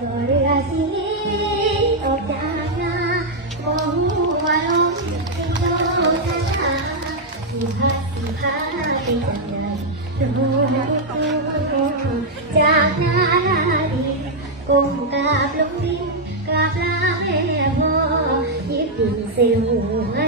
รอเรือสีออกจากนาบอกว่าลมสิโตช้าสิพาสิพาไปจังใดโน้จากนานาดีก้มกราบลงดินกราบลาแม่พ่อยิบดินเซลหัวแล้วก้าว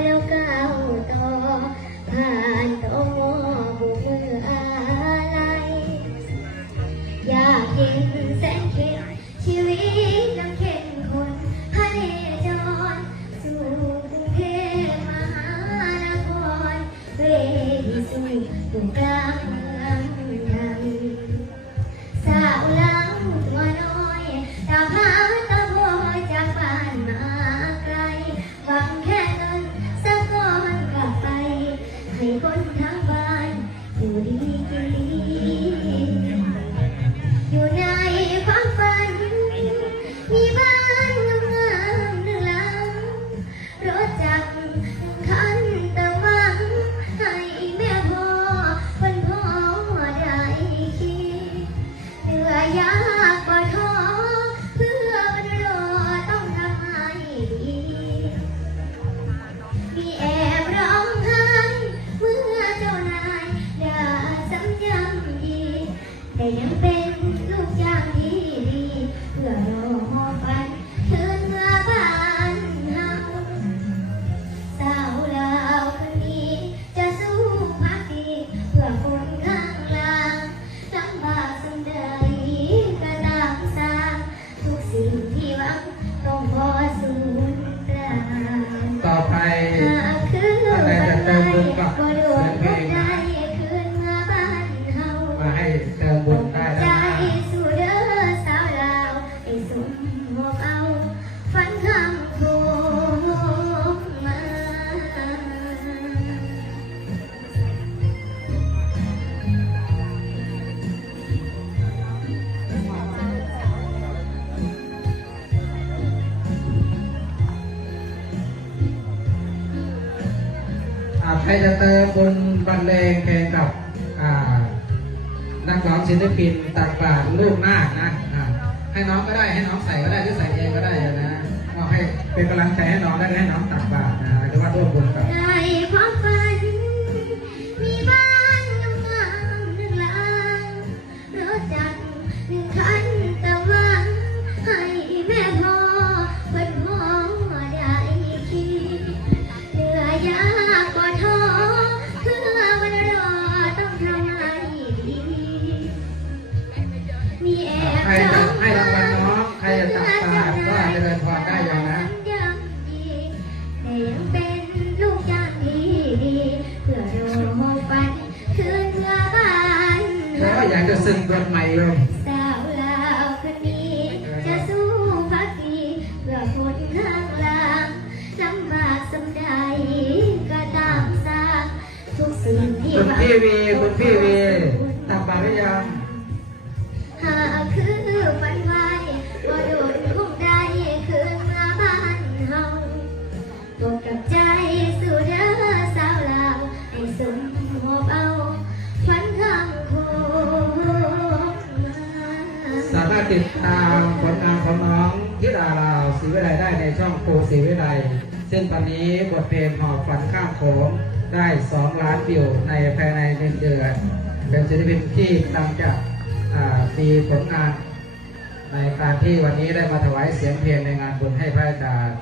กลางเมืองใหญ่สาวล้าตัวน้อยตาพาตาบอยจากบ้านมาไกลหวังแค่เงินสักก้อนกลับไป ให้คนทั้งบ้านอยู่ดีกิน แใครจะเติมบนบรรเลงเพลงกับนักร้องศิลปินตักบาตรลูกนานะให้น้องก็ได้ให้น้องใส่ก็ได้หรือใส่เองก็ได้นะก็ให้เป็นกำลังใจให้น้องได้ให้น้องตักบาตรนะหรือว่าร่วมบุญกับ สึกบทใหม่เลยสาวลาวคนนี้จะสู้พักดีเพื่อคนข้างล่างลำบากสำใดก็ตามสร้างทุกสิ่งที่คุณหวังพี่วีคุณพี่วีามารถติดตามผลงานของน้องทิดาลาวศรีวิไลได้ในช่องโคศรีวิไลซึ่งตอนนี้บทเพลงหอบฝันข้ามโขงได้ 2 ล้านวิวในภายในหนึ่งเดือนเป็นศิลปินที่กำลังจะอ่ามีผลงานในการที่วันนี้ได้มาถวายเสียงเพลงในงานบุญให้พระอาจารย์